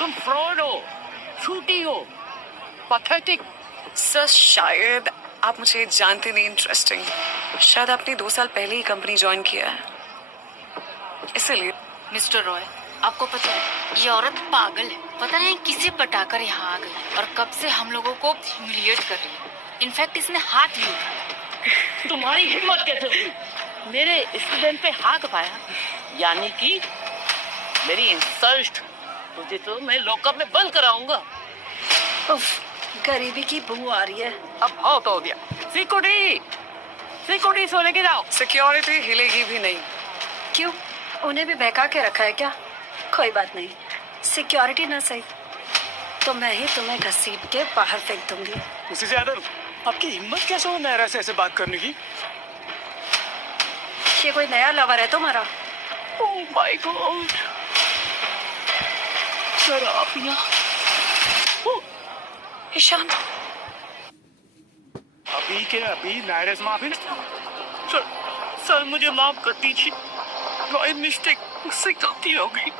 तुम फ्रॉड हो, झूठी हो, पैथेटिक। सर शायद आप मुझे जानते नहीं। इंटरेस्टिंग, शायद आपने 2 साल पहले ही कंपनी ज्वाइन किया है, इसलिए। मिस्टर रॉय, आपको पता है ये औरत पागल है। पता नहीं किसे पटाकर यहाँ आ गई और कब से हम लोगों को ह्यूमिलिएट कर रही है। इनफैक्ट इसने हाथ भी उठाया। तुम्हारी हिम्मत कैसे हुई मेरे स्टूडेंट पे हाथ उठाया? यानी कि मेरी इंसल्ट। तुझे तो मैं लॉकअप में बंद कराऊंगा। गरीबी की बू आ रही है। अब बहुत हो गया। सिक्योरिटी सो लेके जाओ। सिक्योरिटी हिलेगी भी नहीं। क्यों, उन्हें भी बहका के रखा है क्या? कोई बात नहीं, सिक्योरिटी ना सही तो मैं ही तुम्हें घसीट के बाहर फेंक दूंगी। मिसेस यादव, आपकी हिम्मत कैसे हो नायरा से ऐसे बात करने की? ये कोई नया लवर है तुम्हारा? ओह माय गॉड, शराबिया। ईशान, अभी नायरा से माफी। सर मुझे माफ कर दीजिए। बाय मिस्टेक मुझसे गलती हो गई।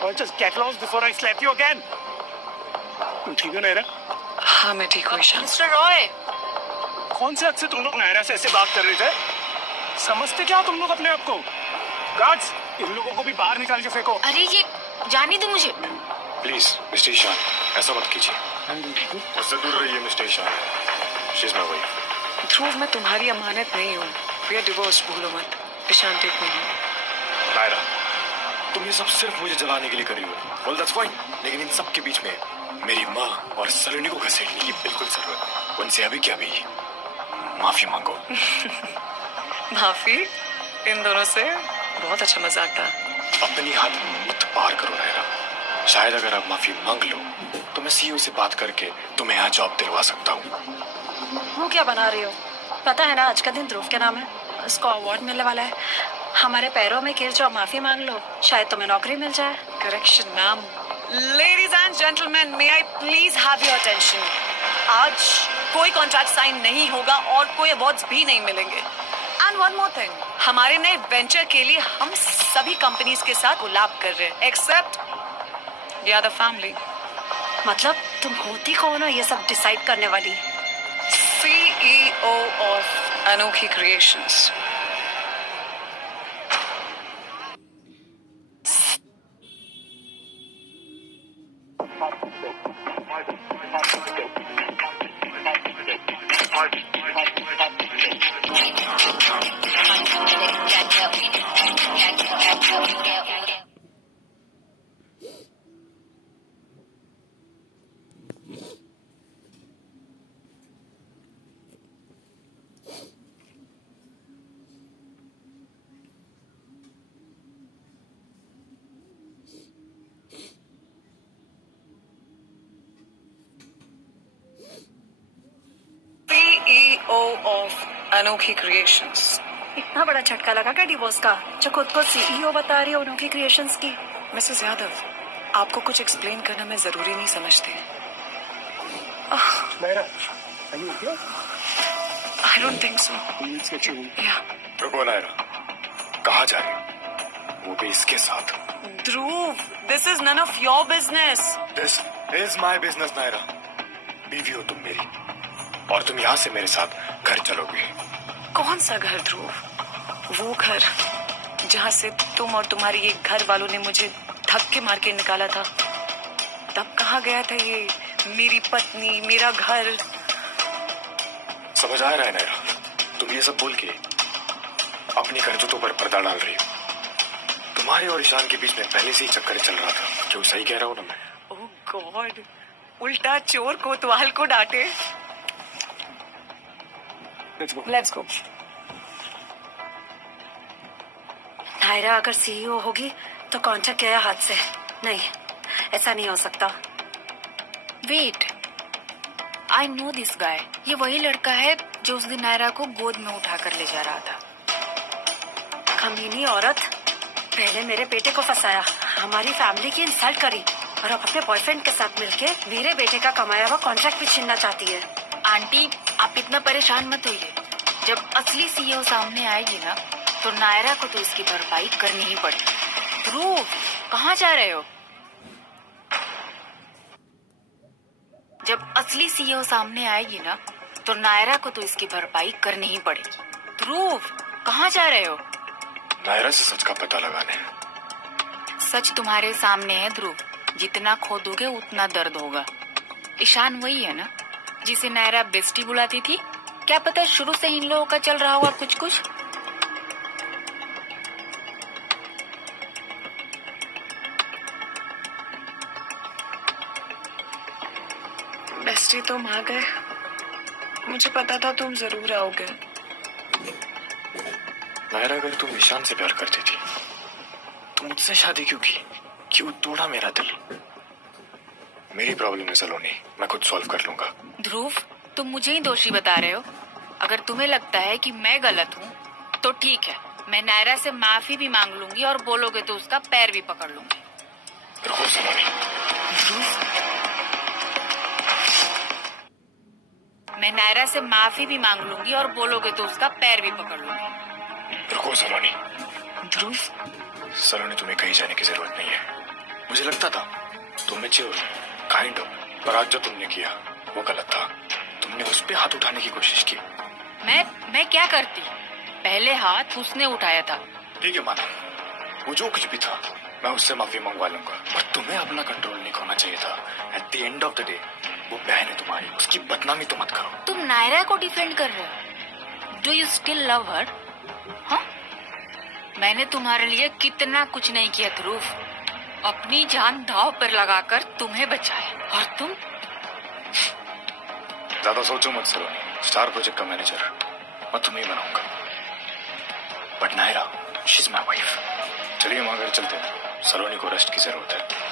God, just get lost before I slap you again. तुम ठीक हो नायरा? हाँ मैं ठीक हूँ ईशान। मिस्टर रॉय, कौन से हद से तुम लोग नायरा से ऐसे बात कर रहे थे? समझते क्या तुम लोग अपने आप को? गार्ड्स, इन लोगों को भी बाहर निकाल के फेंको। अरे ये जाने दो मुझे। प्लीज मिस्टर ईशान, ऐसा मत कीजिए। मुझसे दूर रहिए mister Ishaan. She is my wife. Dhruv, मैं तुम्हारी अमानत नहीं हूँ। वी आर डिवोर्स्ड, भूलो मत। Ishan take me. नायरा, तुम ये सब सिर्फ मुझे जलाने के लिए कर रही हो। वेल दैट्स फाइन, लेकिन इन सब के बीच में मेरी माँ और सलोनी को घसीटने की बिल्कुल जरूरत है। उनसे अभी क्या भी माफी मांगो। माफी? इन दोनों से? बहुत अच्छा मजाक था। अपनी हद मत पार करो नायरा। शायद अगर आप माफी मांग लो तो मैं सीईओ से बात करके तुम्हें यहाँ जॉब दिलवा सकता हूँ। वो क्या बना रही हो? पता है ना आज का दिन ध्रुव के नाम है, उसको अवार्ड मिलने वाला है। हमारे पैरों में गिर जाओ, माफी मांग लो, शायद तुम्हें नौकरी मिल जाए। Correction ma'am. Ladies and gentleman, may I please have your attention. आज कोई कॉन्ट्रैक्ट साइन नहीं होगा और कोई अवार्ड्स भी नहीं मिलेंगे। एंड वन मोर थिंग, हमारे नए वेंचर के लिए हम सभी कंपनीज के साथ कोलैब कर रहे हैं एक्सेप्ट द अदर फैमिली। मतलब तुम होती कौन हो ये सब डिसाइड करने वाली? CEO ऑफ अनोखी क्रिएशंस। CEO ऑफ अनोखी क्रिएशंस। इतना बड़ा झटका लगा क्या डिवोर्स का, जो खुद को CEO बता रही हो अनोखी क्रिएशंस की? मिसेस यादव, आपको कुछ एक्सप्लेन करना मैं जरूरी नहीं समझती। Naira, are you okay? I don't think so. Let's get you home. Yeah. रुको नायरा, कहाँ जा रही हो? वो भी इसके साथ। Dhruv, this is none of your business. This is my business Naira. बीवी हो तुम मेरी और तुम यहाँ से मेरे साथ घर चलोगी। कौन सा घर ध्रुव? वो घर जहाँ से तुम और तुम्हारी ये घर वालों ने मुझे धक्के मार के निकाला था। तब कहाँ गया था ये मेरी पत्नी, मेरा घर? समझ आ रहा है नायरा, तुम ये सब बोल के अपनी करतूतों पर पर्दा डाल रही हो। तुम्हारे और ईशान के बीच में पहले से ही चक्कर चल रहा था। क्यों, सही कह रहा हूँ ना मैं? ओह गॉड, उल्टा चोर कोतवाल को डांटे। Let's go. नायरा अगर CEO होगी तो कॉन्ट्रैक्ट गया हाथ से। नहीं, ऐसा नहीं हो सकता। Wait, I know this guy. ये वही लड़का है जो उस दिन नायरा को गोद में उठाकर ले जा रहा था। कमीनी औरत, पहले मेरे बेटे को फंसाया, हमारी फैमिली की इंसल्ट करी और अब अपने बॉयफ्रेंड के साथ मिलके मेरे बेटे का कमाया हुआ कॉन्ट्रैक्ट भी छीनना चाहती है। आंटी, आप इतना परेशान मत होइए। जब असली CEO सामने आएगी ना तो नायरा को तो इसकी भरपाई करनी ही पड़ेगी। ध्रुव, कहाँ जा रहे हो? जब असली सीईओ सामने आएगी ना, तो नायरा को तो इसकी भरपाई करनी ही पड़ेगी। ध्रुव, कहाँ जा रहे हो? नायरा से सच का पता लगाने। सच तुम्हारे सामने है ध्रुव, जितना खोदोगे उतना दर्द होगा। ईशान वही है ना जिसे नायरा बेस्टी बुलाती थी? क्या पता शुरू से इन लोगों का चल रहा होगा कुछ कुछ। बेस्टी तुम आ गए। मुझे पता था तुम जरूर आओगे। नायरा, अगर तुम ईशान से प्यार करती थी तो मुझसे शादी क्यों की? क्यों तोड़ा मेरा दिल? मेरी प्रॉब्लम है सलोनी, मैं खुद सॉल्व कर लूंगा। ध्रुव, तुम मुझे ही दोषी बता रहे हो। अगर तुम्हें लगता है कि मैं गलत हूँ तो ठीक है, मैं नायरा से माफी भी मांग लूंगी और बोलोगे तो उसका पैर भी पकड़ लूंगी। रुको सलोनी। मैं नायरा से माफी भी मांग लूंगी और बोलोगे तो उसका पैर भी पकड़ लूंगी। रुको सलोनी। ध्रुव, सलोनी, तुम्हें कहीं जाने की जरूरत नहीं है। मुझे लगता था तुम मैच्योर, काइंड हो, पर आज जो तुमने किया वो गलत था। तुमने उस पे हाथ उठाने की कोशिश की। मैं क्या करती? पहले हाथ उसने उठाया था। ठीक है, माना, वो जो कुछ भी था मैं उससे माफी मंगवा लूंगा, पर तुम्हें अपना कंट्रोल नहीं खोना चाहिए था। At the end of the day वो बहन है तुम्हारी, उसकी बदनामी तो मत करो। तुम नायरा को डिफेंड कर रहे हो? डू यू स्टिल लव हर? हाँ, मैंने तुम्हारे लिए कितना कुछ नहीं किया ध्रुव, अपनी जान दांव पर लगाकर तुम्हें बचाया, और तुम ज्यादा सोचो मत सलोनी। स्टार प्रोजेक्ट का मैनेजर मैं तुम्हें ही बनाऊंगा, but Naira, she is my wife. चलिए हम घर चलते हैं, सलोनी को रेस्ट की जरूरत है।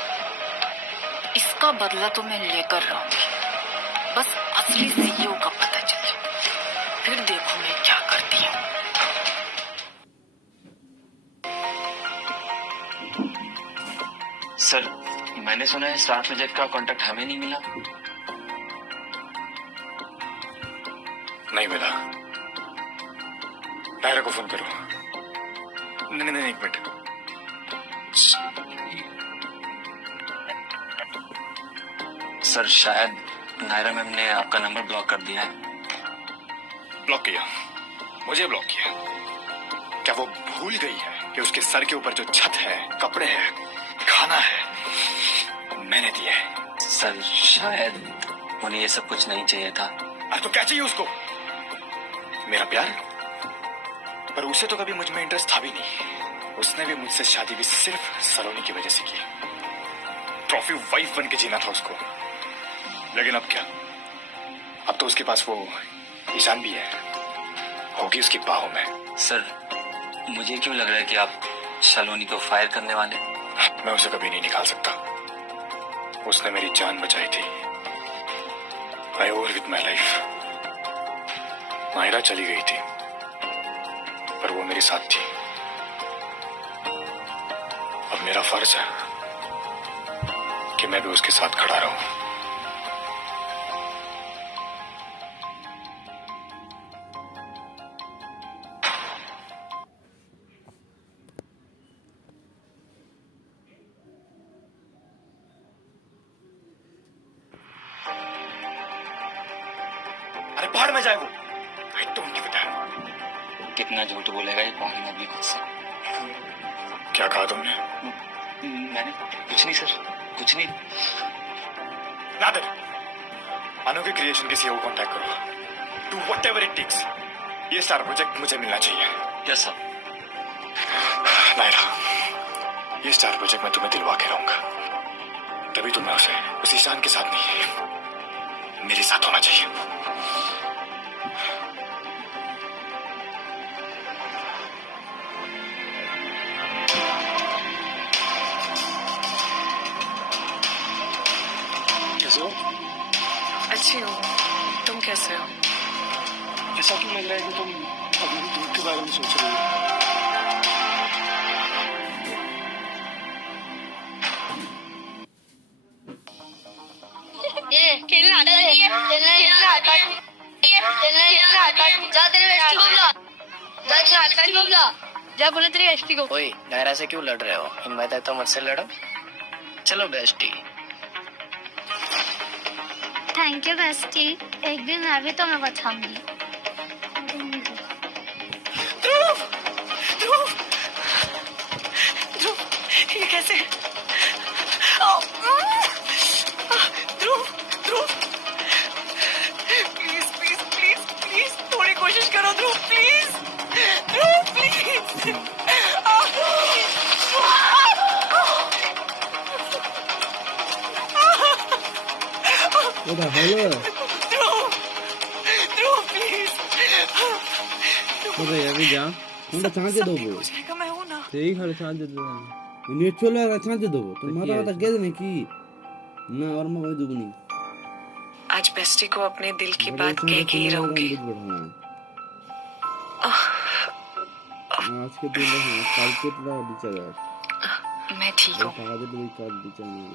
इसका बदला तो मैं लेकर रहूंगी, बस असली सीईओ का पता चले, फिर देखो मैं क्या करती हूँ। सर, मैंने सुना है स्टार प्रोजेक्ट का कॉन्ट्रैक्ट हमें नहीं मिला। नहीं मिला। नायरा को फोन करो। नहीं नहीं, एक मिनट। सर, शायद नायरा मैम ने आपका नंबर ब्लॉक कर दिया है। ब्लॉक किया? मुझे ब्लॉक किया? क्या वो भूल गई है कि उसके सर के ऊपर जो छत है, कपड़े हैं, खाना है, मैंने दिया है? सर, शायद उन्हें ये सब कुछ नहीं चाहिए था। अरे तो क्या चाहिए उसको? मेरा प्यार? पर उसे तो कभी मुझ में इंटरेस्ट था भी नहीं। उसने भी मुझसे शादी भी सिर्फ सलोनी की वजह से की। ट्रॉफी वाइफ बन के जीना था उसको। लेकिन अब क्या? अब तो उसके पास वो ईशान भी है, होगी उसकी बाहों में। सर, मुझे क्यों लग रहा है कि आप सलोनी को फायर करने वाले? मैं उसे कभी नहीं निकाल सकता। उसने मेरी जान बचाई थी। I over with my life. Naira चली गई थी, पर वो मेरे साथ थी। अब मेरा फर्ज है कि मैं भी उसके साथ खड़ा रहूं। अरे बाहर में जाए वो। I don't give a damn। कितना झूठ बोलेगा ये पागल अभी खुद से। क्या कहा तुमने? मैंने कुछ नहीं सर, कुछ नहीं। नादर, अनु के क्रिएशन के सीईओ को कांटेक्ट करो। Do whatever it takes. ये स्टार प्रोजेक्ट मुझे मिलना चाहिए। Yes sir. नायरा, ये स्टार प्रोजेक्ट मैं तुम्हें दिलवा के रहूंगा। तभी तुम्हें उस ईशान के साथ नहीं, मेरे साथ होना चाहिए। कैसे हो? अच्छी हो। तुम कैसे हो? ऐसा क्यों लग रहा है कि तुम अभी भी दूध के बारे में सोच रही हो? खेलना आता नहीं है, खेलना आता नहीं है, खेलना आता नहीं है। जा तेरे बेस्टी को बुला, जा तेरे बेस्टी को बुला, जा बोले तेरे बेस्टी को। ओए, नायरा से क्यों लड़ रहे हो? हिम्मत है तो मुझसे लड़ो। चलो बेस्टी। थैंक यू बेस्टी, एक दिन मैं भी तुम्हें बताऊंगी। ध्रुव, ध्रुव, ध्रुव, ये कैसे? ध्रुव, ध्रुव, प्लीज प्लीज प्लीज प्लीज थोड़ी कोशिश करो ध्रुव, प्लीज ध्रुव, प्लीज। ওটা হলো ध्रुव, ध्रुव प्लीज। কোথায় যাবি যা কোনটা ছাঁচে सब ठीक দেবো हो जाएगा, मैं हूँ ना। সেই ঘরে ছাঁচে দেবো নেট চলে আর ছাঁচে দেবো তোর মাথা মাথা গেছে নাকি না ওর মা ওই দুগুনি आज बेस्टी को अपने दिल की बात कह के ही रहूंगी। আজকে দিন দেখো কালকে তো বিচার আছে मैं ठीक हूँ। টাকা দিয়ে ওই কাজ বিচার নিয়ে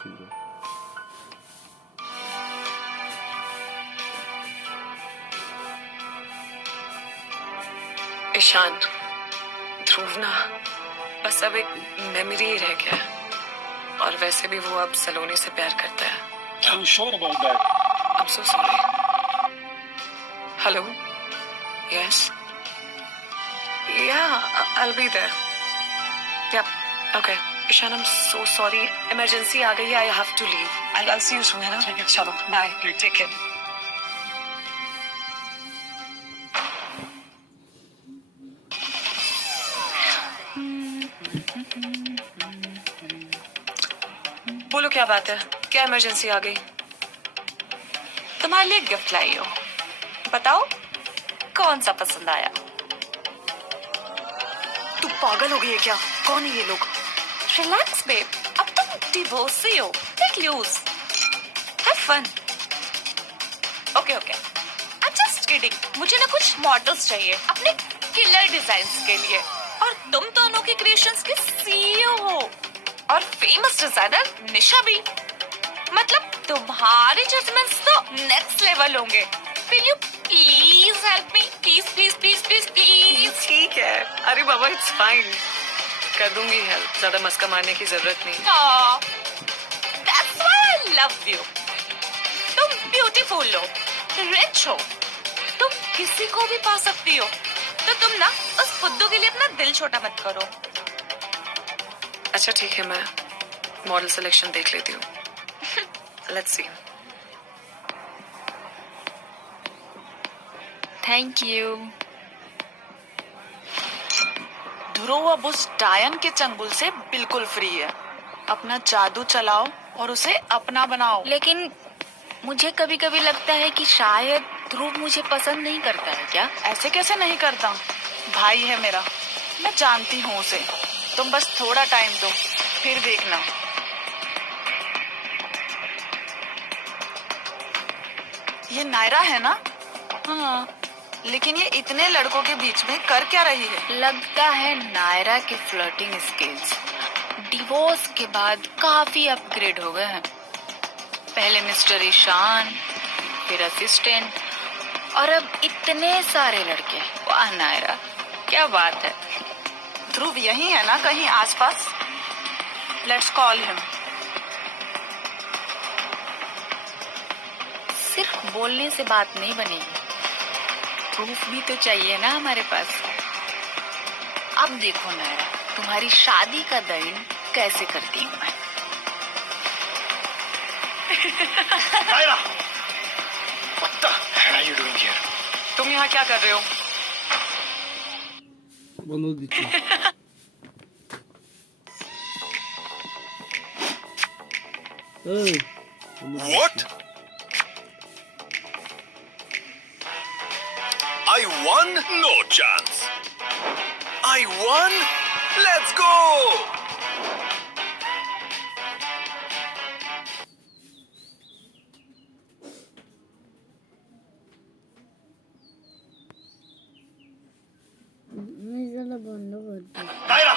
ঠিক আছে ईशान, ध्रुव ना बस अब एक मेमोरी ही रह गया है। और वैसे भी वो अब सलोनी से प्यार करता है। Are you sure about that? I'm so sorry. Hello? Yes? Yeah, I'll be there. Yep. Okay. Ishan, I'm so sorry. Emergency आ गई है. I have to leave. I'll see you soon, है ना? चलो, bye. Take care. बोलो क्या बात है? क्या इमरजेंसी आ गई? तुम्हारे लिए गिफ्ट लाई हो। बताओ कौन सा पसंद आया? तू पागल हो गई है क्या? कौन है ये लोग? रिलैक्स बेब, अब तुम डिवोर्सी हो। Take loose, have fun. Okay okay, I am just kidding. मुझे ना कुछ मॉडल्स चाहिए अपने किलर डिजाइन्स के लिए, और तुम दोनों के क्रिएशंस के सीईओ हो और फेमस डिजाइनर निशा भी। मतलब तुम्हारे जजमेंट्स तो नेक्स्ट लेवल होंगे। Will you please help me? Please please please please please. ठीक है, अरे बाबा इट्स फाइन, कर दूंगी हेल्प। ज्यादा मस्का मारने की जरूरत नहीं। That's why I love you. तुम ब्यूटीफुल हो, रिच हो, तुम किसी को भी पा सकती हो। तो तुम ना उस फुद्दू के लिए अपना दिल छोटा मत करो। अच्छा ठीक है, मैं मॉडल सिलेक्शन देख लेती हूँ। Let's see. Thank you. Dhruv अब उस डायन के चंगुल से बिल्कुल फ्री है। अपना जादू चलाओ और उसे अपना बनाओ। लेकिन मुझे कभी कभी लगता है कि शायद ध्रुव मुझे पसंद नहीं करता है। क्या? ऐसे कैसे नहीं करता? भाई है मेरा, मैं जानती हूँ उसे। तुम बस थोड़ा टाइम दो, फिर देखना। ये नायरा है ना? हाँ, लेकिन ये इतने लड़कों के बीच में कर क्या रही है? लगता है नायरा की फ्लर्टिंग स्किल्स डिवोर्स के बाद काफी अपग्रेड हो गए हैं। पहले मिस्टर ईशान, फिर असिस्टेंट, और अब इतने सारे लड़के। वाह नायरा, क्या बात है। ध्रुव यही है ना कहीं आसपास? Let's call him. सिर्फ बोलने से बात नहीं बनेगी, प्रूफ भी तो चाहिए ना हमारे पास। अब देखो नायरा, तुम्हारी शादी का दिन कैसे करती हूँ मैं। Naira, what the hell are you doing here? तुम यहाँ क्या कर रहे हो? বন্ধ দিচ্ছি এই What? I won? No chance. I won? Let's go! Naira!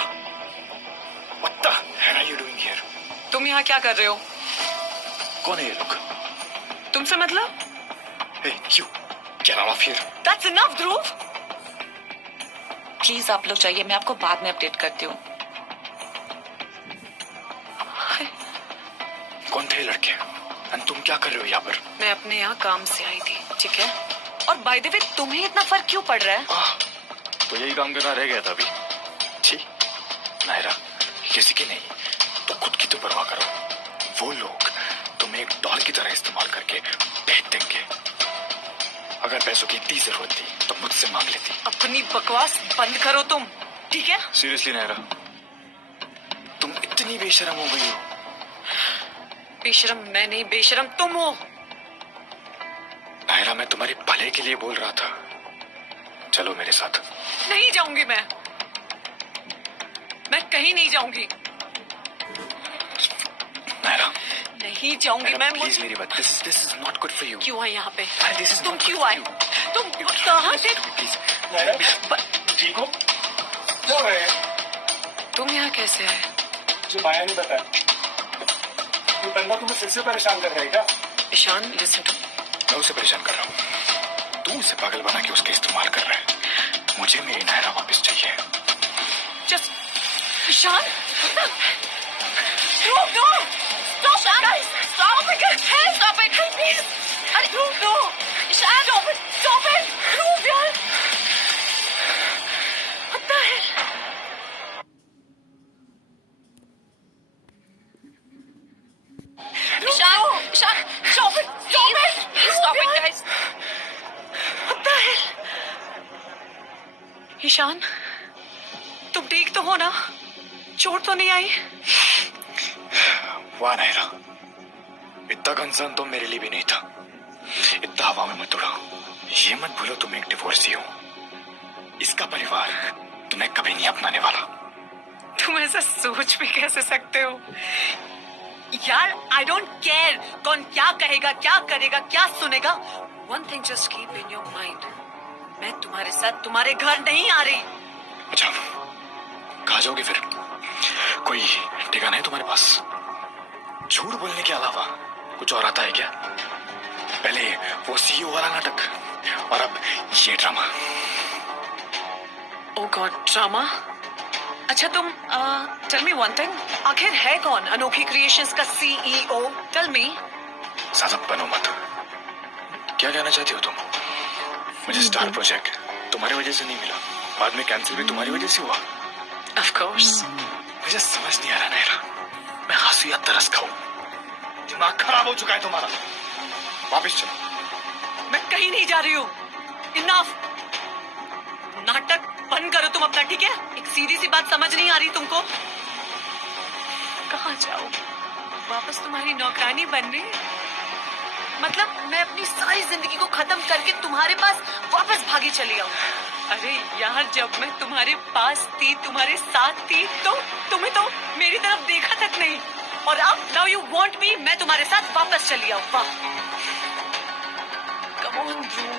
What the hell are you doing here? तुम यहाँ क्या कर रहे हो? कौन है ये लोग? तुमसे मतलब? Hey, you! Get out of here! That's enough, Dhruv. Please आप लोग जाइए, मैं आपको बाद में अपडेट करती हूँ। कौन थे ये लड़के? एंड तुम क्या कर रहे हो यहाँ पर? मैं अपने यहाँ काम से आई थी, ठीक है? और बाय द वे तुम्हें इतना फर्क क्यों पड़ रहा है? तो यही काम करना रह गया था अभी। छी नायरा, किसी की नहीं तो खुद की तो परवाह करो। वो लोग तुम्हें एक डॉल की तरह इस्तेमाल करके भेज देंगे। अगर पैसों की इतनी जरूरत थी तो मुझसे मांग लेती। अपनी बकवास बंद करो तुम, ठीक है? सीरियसली नायरा, तुम इतनी बेशरम हो गई हो। बेशरम मैं नहीं, बेशरम तुम हो। नायरा, मैं तुम्हारे भले के लिए बोल रहा था। चलो मेरे साथ। नहीं जाऊंगी मैं कहीं नहीं जाऊंगी। नायरा, नहीं जाऊंगी मैं। प्लीज मेरी बात, this is not good for you. क्यों आए यहाँ पे? this is तुम not क्यों good for आए? you. तुम कहाँ से? प्लीज नायरा, ठीक हो? क्या हो रहा है? तुम यहाँ कैसे आए? जो माया ने बताया। ये बंदा तुम्हें फिर से परेशान कर रहा है क्या? Ishaan, listen to. मैं उसे परेशान कर रहा हूँ। तू उसे पागल बना के उसका इस्तेमाल कर रहा है। मुझे मेरी नायरा वापस चाहिए। Just Ishaan, no, stop, guys, stop it, please. अरे no, ईशान, stop it, यार। What the hell? Ishan, stop it, please stop it, guys. What the hell? Ishaan, तुम ठीक तो हो ना? चोट तो नहीं आई? वाह नायरा, इतना कंसर्न तो मेरे लिए भी नहीं था। इतना हवा में मत उड़ाओ। ये मत भूलो तुम एक डिवोर्सी हो। इसका परिवार तुम्हें कभी नहीं अपनाने वाला। तुम ऐसा सोच भी कैसे सकते हो? यार, I don't care कौन क्या कहेगा, क्या करेगा, क्या सुनेगा। One thing just keep in your mind. मैं तुम्हारे साथ तुम्हारे घर नहीं आ रही। अच्छा, कहाँ जाओगे फिर? कोई ठिकाना है तुम्हारे पास? झूठ बोलने के अलावा कुछ और आता है क्या? पहले वो सीईओ वाला नाटक और अब ये ड्रामा। Oh God, drama? अच्छा तुम टेल मी वन थिंग, आखिर है कौन अनोखी क्रिएशंस का सीईओ? Tell me. ज्यादा बनो मत। क्या कहना चाहती हो तुम? मुझे स्टार प्रोजेक्ट तुम्हारी वजह से नहीं मिला, बाद में कैंसिल भी तुम्हारी वजह से हुआ। Of course. मुझे समझ नहीं आ रहा नायरा, मैं हंसू या तरस खाऊं? दिमाग खराब हो चुका है तुम्हारा। वापस चलो। मैं कहीं नहीं जा रही हूँ। Enough. नाटक बंद करो तुम अपना, ठीक है? एक सीधी सी बात समझ नहीं आ रही तुमको? कहाँ जाओ? वापस तुम्हारी नौकरानी बनने? मतलब मैं अपनी सारी जिंदगी को खत्म करके तुम्हारे पास वापस भागी चली आऊं। अरे यार, जब मैं तुम्हारे पास थी, तुम्हारे साथ थी, तो तुम्हें तो मेरी तरफ देखा तक नहीं। और अब नाउ यू वांट मी, मैं तुम्हारे साथ वापस चली आऊं। वाह, कम ऑन ध्रुव,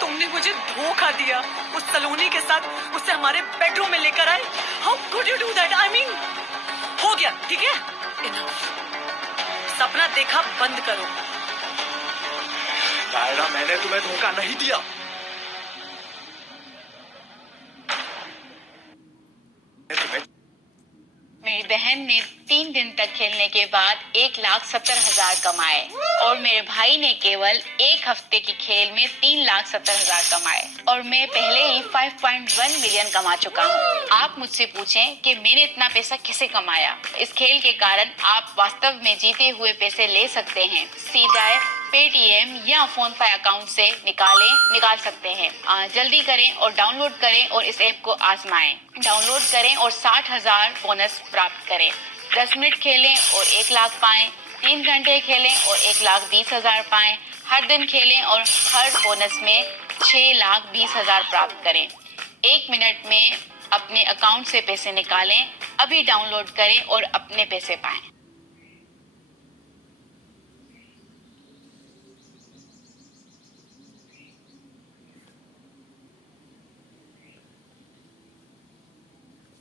तुमने मुझे धोखा दिया। उस सलोनी के साथ उसे हमारे बेडरूम में लेकर आए। How could you do that? I mean, हो गया, ठीक है? इनफ। सपना देखा बंद करो। नायरा, मैंने तुम्हें धोखा नहीं दिया। मेरी बहन ने 3 दिन तक खेलने के बाद 1,70,000 कमाए और मेरे भाई ने केवल 1 हफ्ते की खेल में 3,70,000 कमाए और मैं पहले ही 5.1 मिलियन कमा चुका हूँ। आप मुझसे पूछें कि मैंने इतना पैसा कैसे कमाया। इस खेल के कारण आप वास्तव में जीते हुए पैसे ले सकते हैं। सीधा पेटीएम या फोन पे अकाउंट से निकाल सकते हैं। जल्दी करें और डाउनलोड करें और इस ऐप को आजमाएं। डाउनलोड करें और 60,000 बोनस प्राप्त करें। 10 मिनट खेलें और 1 लाख पाएं। 3 घंटे खेलें और 1,20,000 पाएं। हर दिन खेलें और हर बोनस में 6,20,000 प्राप्त करें। 1 मिनट में अपने अकाउंट से पैसे निकालें। अभी डाउनलोड करें और अपने पैसे पाएं।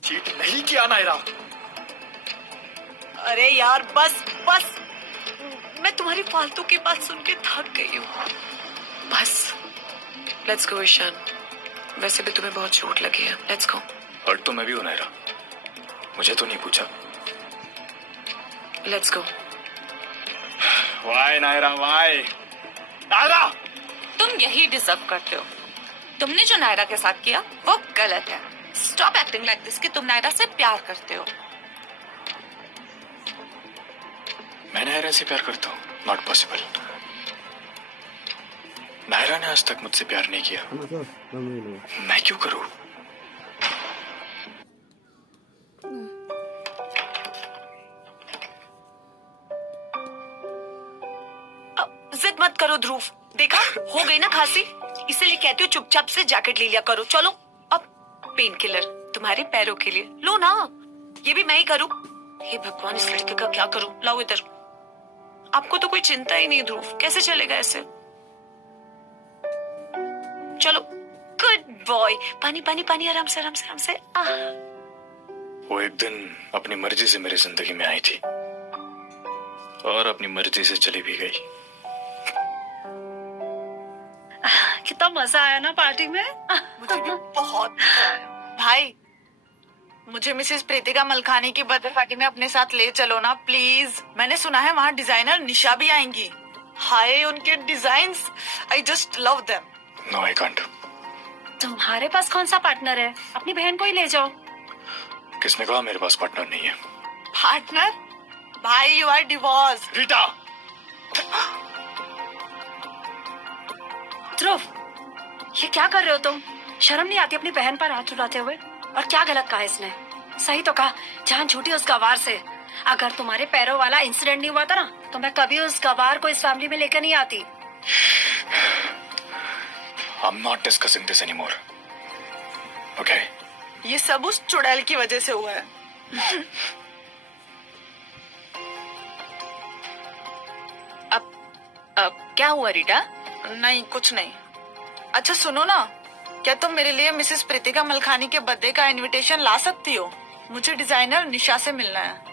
चीट नहीं किया नायरा। अरे यार, बस बस, मैं तुम्हारी फालतू की बात सुन के थक गई हूँ। बस, लेट्स गो ईशान। वैसे भी तुम्हें बहुत चोट लगी है, लेट्स गो। हर्ट तो मैं भी हूं नायरा, मुझे तो नहीं पूछा। Let's go. Why Naira why Naira. तुम यही डिजर्व करते हो। तुमने जो नायरा के साथ किया वो गलत है। स्टॉप एक्टिंग लाइक दिस कि तुम नायरा से प्यार करते हो। मैं नायरा से प्यार करता हूँ? Not possible. नायरा ने आज तक मुझसे प्यार नहीं किया, खाना सर कम नहीं लो मैं क्यों करूँ? जिद मत करो ध्रुव, देखा हो गई ना खांसी, इसलिए कहती हूँ चुपचाप से जैकेट ले लिया करो। चलो अब पेन किलर तुम्हारे पैरों के लिए लो ना, ये भी मैं ही करूँ। हे भगवान, इस लड़के का क्या करूँ? लाओ इधर। आपको तो कोई चिंता ही नहीं ध्रुव, कैसे चलेगा ऐसे? चलो गुड बॉय, पानी पानी पानी, आराम से आराम से आराम से। वो एक दिन अपनी मर्जी से मेरी जिंदगी में आई थी और अपनी मर्जी से चली भी गई। कितना मजा आया ना पार्टी में। मुझे भी बहुत मजा आया। भाई, मुझे मिसेस प्रीतिका मलखानी की बर्थडे पार्टी में अपने साथ ले चलो ना प्लीज। मैंने सुना है वहाँ डिजाइनर निशा भी आएंगी। हाय उनके designs, I just love them. No I can't. तुम्हारे पास कौन सा पार्टनर है? अपनी बहन को ही ले जाओ। किसने कहा मेरे पास पार्टनर नहीं है? पार्टनर? भाई यू आर डिवोर्स। रीटा, ध्रुव, ये क्या कर रहे हो तुम? शर्म नहीं आती अपनी बहन पर हाथ उठाते हुए? और क्या गलत कहा इसने? सही तो कहा, जान छूटी उस गवार से। अगर तुम्हारे पैरों वाला इंसिडेंट नहीं हुआ था ना, तो मैं कभी उस गवार को इस फैमिली में लेकर नहीं आती। I'm not discussing this anymore. Okay? ये सब उस चुड़ैल की वजह से हुआ है। अब क्या हुआ रीटा? नहीं कुछ नहीं। अच्छा सुनो ना, क्या तुम मेरे लिए मिसेस प्रीतिका मलखानी के बर्थडे का इनविटेशन ला सकती हो? मुझे डिजाइनर निशा से मिलना है।